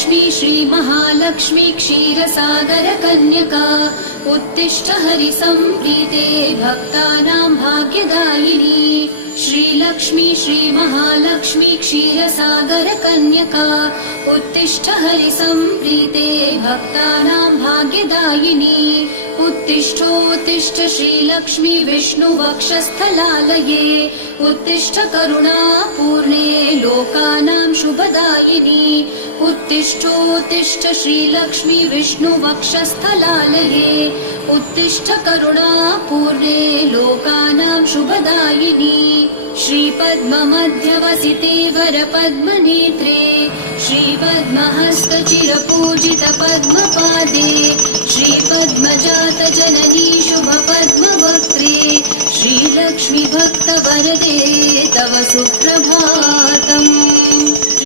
श्रीलक्ष्मी श्रीमहालक्ष्मी क्षीरसागरकन्यका उत्तिष्ठ हरिसम्प्रीते भक्तानां भाग्यदायिनी। श्रीलक्ष्मी श्रीमहालक्ष्मी क्षीरसागरकन्यका उत्तिष्ठ हरिसम्प्रीते भक्तानां भाग्यदायिनी। उत्तिष्ठोत्तिष्ठ श्रीलक्ष्मी विष्णुवक्षस्थलालये उत्तिष्ठ करुणापूर्णे लोकानां शुभदायिनी। उत्तिष्ठोत्तिष्ठ श्रीलक्ष्मी विष्णुवक्षस्थलालये उत्तिष्ठ करुणापूर्णे लोकानां शुभदायिनी। श्रीपद्ममध्यवसिते वरपद्मनेत्रे श्रीपद्महस्तचिरपूजितपद्मपादे श्रीपद्मजातजननी शुभपद्मवक्त्रे श्रीलक्ष्मी भक्तवरदे तव सुप्रभातम्।